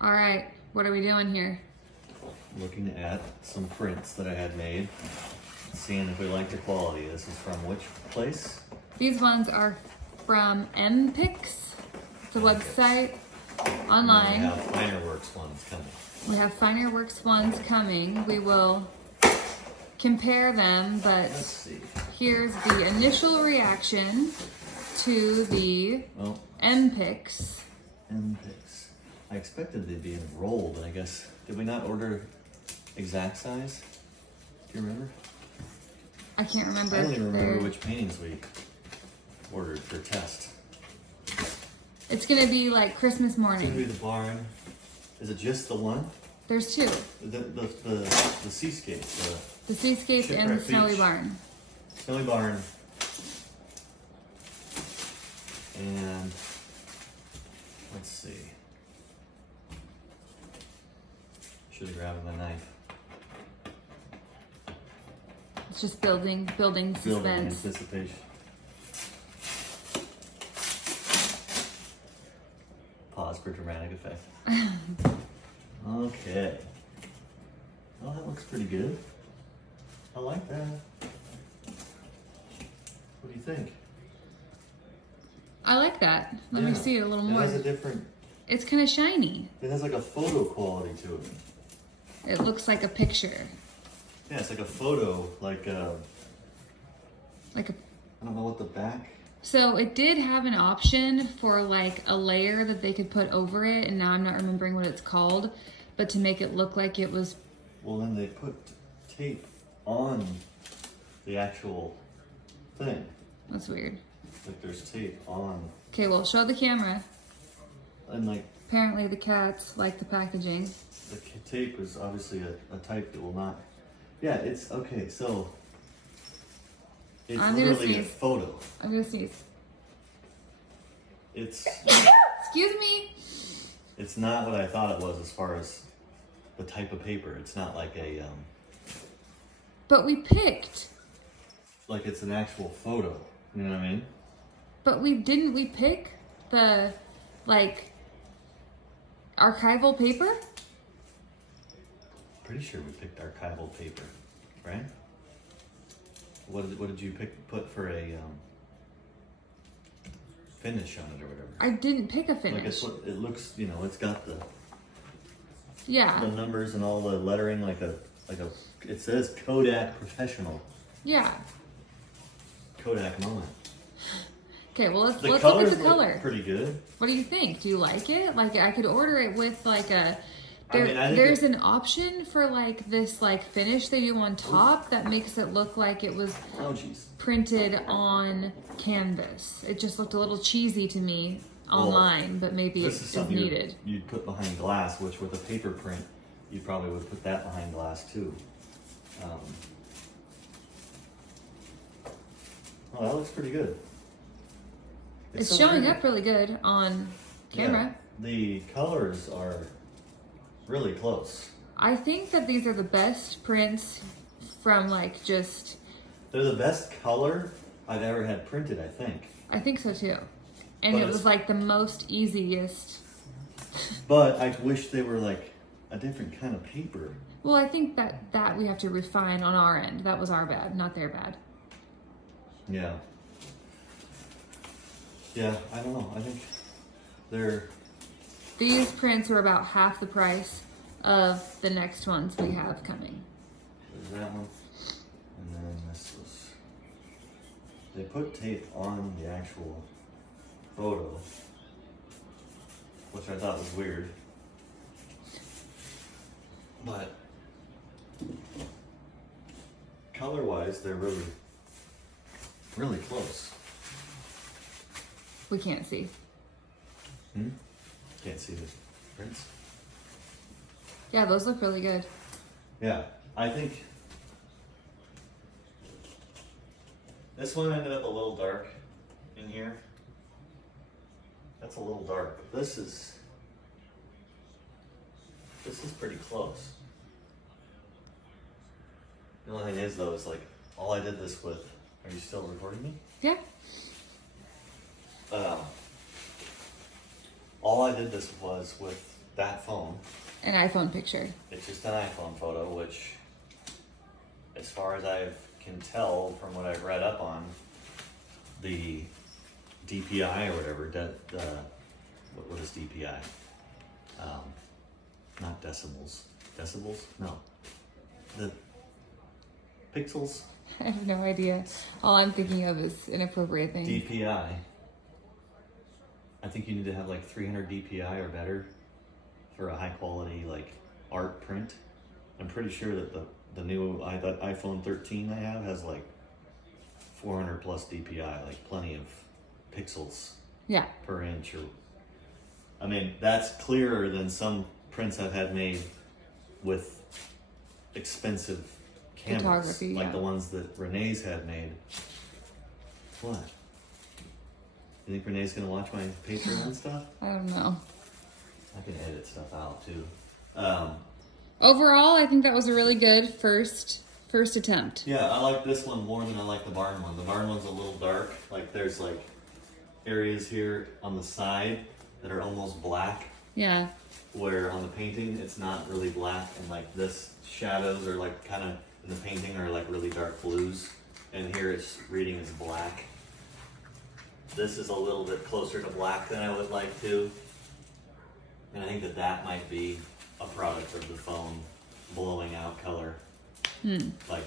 All right, what are we doing here? Looking at some prints that I had made, seeing if we like the quality. This is from which place? These ones are from MPix. It's a website online. And then we have Finer Works ones coming. We have Finer Works ones coming. We will compare them, but Let's see. here's the initial reaction to the Well, MPix. MPix. I expected they'd be enrolled, I guess. Did we not order exact size? Do you remember? I can't remember. I don't if even remember they're- which paintings we ordered for test. It's gonna be like Christmas It's gonna be morning. the barn. Is it just the one? There's two. The seascape, The Seascape and the Shipwreck Snowy Beach. Barn. Snowy Barn. And let's see. Should have grabbed my knife. It's just building Building suspense. anticipation. Pause for dramatic effect. Okay. Oh, that looks pretty good. I like that. What do you think? I like that. Let me Yeah. see it a little It more. has a different. It's kind of shiny. It has like a photo quality to it. It looks like a picture. Yeah, it's like a photo, Like a. I don't know what the back. So it did have an option for like a layer that they could put over it, and now I'm not remembering what it's called, but to make it look like it was. Well, then they put tape on the actual thing. That's weird. Like there's tape on, Okay, well, show the camera. and like Apparently the cats like the packaging. the tape is obviously a type that will not. Yeah, it's okay. So it's I'm gonna literally a sneeze. photo. I'm gonna sneeze. It's Excuse me. it's not what I thought it was as far as the type of paper. It's not like a But we picked. like it's an actual photo. You know what I mean? But we pick the like archival paper? Pretty sure we picked archival paper, right? What did you put for a finish on it or whatever? I didn't pick a Like finish. it looks, you know, it's got the Yeah. numbers and all the lettering like a it says Kodak Professional. Yeah. Kodak moment. Okay, well let's The look at colors the look color. pretty good. What do you think? Do you like it? Like I could order it with like a I mean, I think there's an option for like this like finish they do on top that makes it look like it was Oh jeez. printed on canvas. It just looked a little cheesy to me online, but maybe This is it's something needed. you'd put behind glass, which with a paper print, you probably would put that behind glass too. Oh, that looks pretty good. It's so showing weird. up really good on camera. Yeah, the colors are really close. I think that these are the best prints from like just, They're the best color I've ever had printed, I think. I think so too. And But it it's- was like the most easiest. But I wish they were like a different kind of paper. Well, I think that we have to refine on our end. That was our bad, not their bad. Yeah. Yeah, I don't know. I think they're These prints are about half the price of the next ones we have coming. there's that one. And then this was they put tape on the actual photo, which I thought was weird. But color wise they're really close. We can't see. Can't see the prints. Yeah, those look really good. Yeah, I think this one ended up a little dark in here. That's a little dark. But this is pretty close. The only thing is though, is like all I did this with. Are you still recording me? Yeah. All I did this was with that phone. An iPhone picture. It's just an iPhone photo, which, as far as I can tell from what I've read up on, the DPI or whatever, what is DPI? Not decibels. Decibels? No. The pixels? I have no idea. All I'm thinking of is inappropriate things. DPI. I think you need to have like 300 DPI or better for a high quality like art print. I'm pretty sure that the new that iPhone 13 I have has like 400 plus DPI, like plenty of pixels Yeah. per inch. Or I mean, that's clearer than some prints I've had made with expensive cameras, Photography, like yeah. the ones that Renee's had made. What? You think Renee's gonna watch my Patreon stuff? I don't know. I can edit stuff out too. Overall, I think that was a really good first attempt. Yeah, I like this one more than I like the barn one. The barn one's a little dark. Like there's like areas here on the side that are almost black, Yeah. where on the painting it's not really black, and like this shadows are like kind of in the painting are like really dark blues, and here it's reading as black. This is a little bit closer to black than I would like to, and I think that that might be a product of the phone blowing out color, like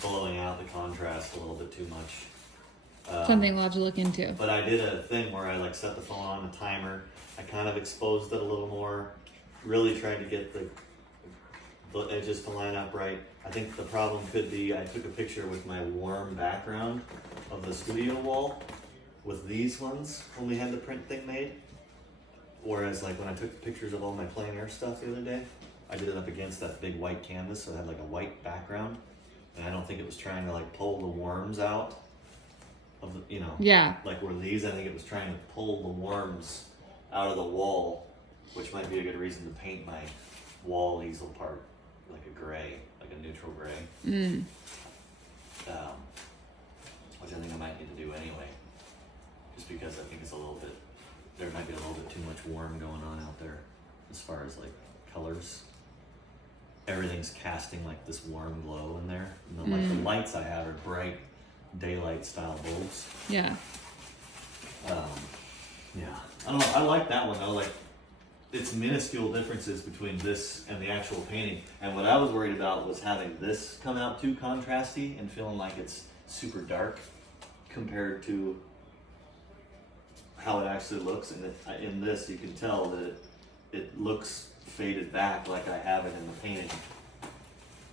blowing out the contrast a little bit too much. Something we'll have to look into. But I did a thing where I like set the phone on a timer. I kind of exposed it a little more. Really tried to get the edges to line up right. I think the problem could be I took a picture with my warm background of the studio wall with these ones when we had the print thing made. Whereas like when I took pictures of all my plein air stuff the other day, I did it up against that big white canvas, so it had like a white background. And I don't think it was trying to like pull the worms out of the, you know. Yeah. Like where these, I think it was trying to pull the worms out of the wall, which might be a good reason to paint my wall easel part like a gray, like a neutral gray. Which I think I might need to do anyway, just because I think it's a little bit, there might be a little bit too much warm going on out there as far as like colors. Everything's casting like this warm glow in there. And then, like the lights I have are bright daylight style bulbs. Yeah. Yeah, I don't know. I like that one though. Like, it's minuscule differences between this and the actual painting. And what I was worried about was having this come out too contrasty and feeling like it's super dark compared to how it actually looks. And in this, you can tell that it looks faded back like I have it in the painting.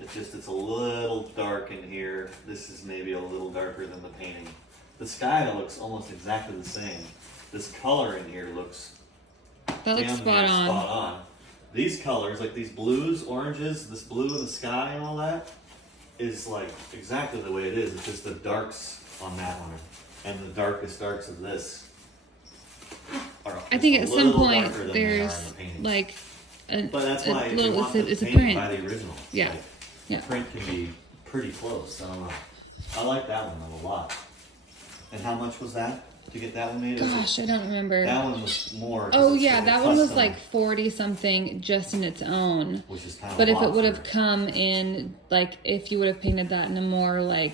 It's a little dark in here. This is maybe a little darker than the painting. The sky looks almost exactly the same. This color in here looks That looks damn spot near on. spot on. These colors, like these blues, oranges, this blue in the sky and all that, is like exactly the way it is. It's just the darks on that one and the darkest darks of this are I think just at a some little point darker than they are in there's the paintings. like a But that's why if you little, want it's the a painting print. by the original. Yeah. Like, Yeah. the print can be pretty close. I don't know. I like that one though a lot. And how much was that to get that one made? Gosh, I don't remember. That one was more. 'cause Oh it's yeah, like a that one was custom, like 40 something just in its own. which is kind of But a if it lot would for- have come in, like, if you would have painted that in a more, like,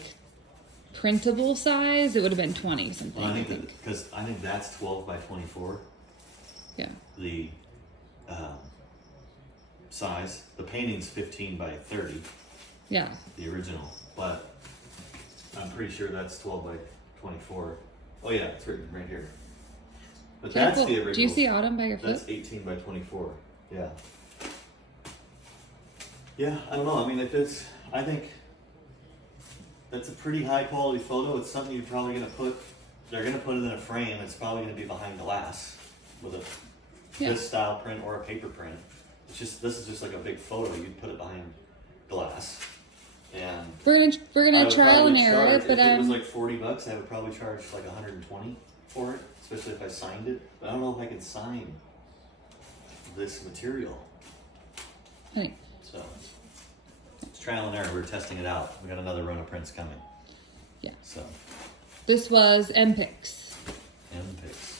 printable size, it would have been 20 something. Well, I I think think. because I think that's 12 by 24. Yeah. The size. The painting's 15 by 30. Yeah. The original, but I'm pretty sure that's 12 by 24. Oh yeah, it's written right here. But that's the original. Do you see Autumn by your That's foot? 18 by 24. Yeah. Yeah, I don't know. I mean, I think that's a pretty high quality photo. It's something you're probably they're gonna put it in a frame. It's probably gonna be behind glass with Yeah. this style print or a paper print. This is just like a big photo. You'd put it behind glass. And We're I gonna would trial and probably error, charge, but if it was like $40, I would probably charge like 120 for it, especially if I signed it. But I don't know if I can sign this material. honey, So it's trial and error. We're testing it out. We got another run of prints coming. Yeah. So this was MPix. MPix.